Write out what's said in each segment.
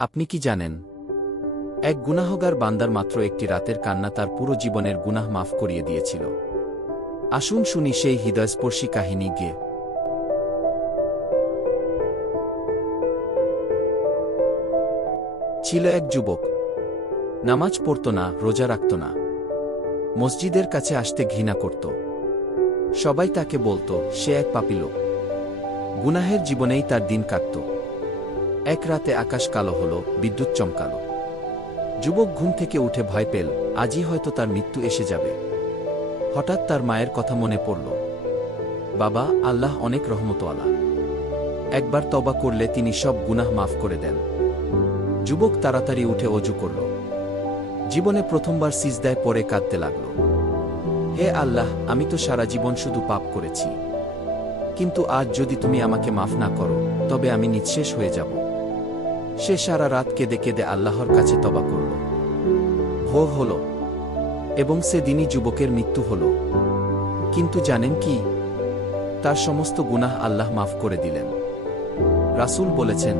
আপনি কি জানেন? এক গুনাহগার বান্দার মাত্র একটি রাতের কান্না তার পুরো জীবনের গুনাহ মাফ করিয়ে দিয়েছিল। আসুন শুনি সেই হৃদয়স্পর্শী কাহিনী গিয়ে ছিল এক যুবক। নামাজ পড়ত না, রোজা রাখত না। মসজিদের কাছে আসতে ঘৃণা করত। সবাই তাকে বলতো, সে এক পাপিল গুনাহের জীবনেই তার দিন কাটত। এক রাতে আকাশ কালো হল, বিদ্যুৎ চমকাল। যুবক ঘুম থেকে উঠে ভয় পেল, আজই হয়তো তার মৃত্যু এসে যাবে। হঠাৎ তার মায়ের কথা মনে পড়ল। বাবা, আল্লাহ অনেক রহমতওয়ালা। একবার তবা করলে তিনি সব গুনাহ মাফ করে দেন। যুবক তাড়াতাড়ি উঠে অজু করল। জীবনে প্রথমবার সিজদায় পরে কাঁদতে লাগল। হে আল্লাহ, আমি তো সারা জীবন শুধু পাপ করেছি। কিন্তু আজ যদি তুমি আমাকে মাফ না করো, তবে আমি নিঃশেষ হয়ে যাব। সে সারা রাত কেঁদে কেঁদে আল্লাহর কাছে তবা করল। ভোর হল এবং সেদিনই যুবকের মৃত্যু হল। কিন্তু জানেন কি? তার সমস্ত গুনাহ আল্লাহ মাফ করে দিলেন। রাসূল বলেছেন,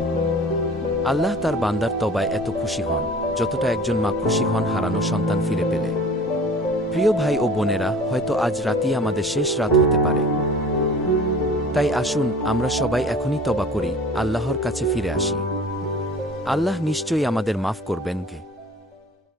আল্লাহ তার বান্দার তবায় এত খুশি হন, যতটা একজন মা খুশি হন হারানো সন্তান ফিরে পেলে। প্রিয় ভাই ও বোনেরা, হয়তো আজ রাতই আমাদের শেষ রাত হতে পারে। তাই আসুন, আমরা সবাই এখনই তবা করি, আল্লাহর কাছে ফিরে আসি। আল্লাহ নিশ্চয়ই আমাদের মাফ করবেন গে।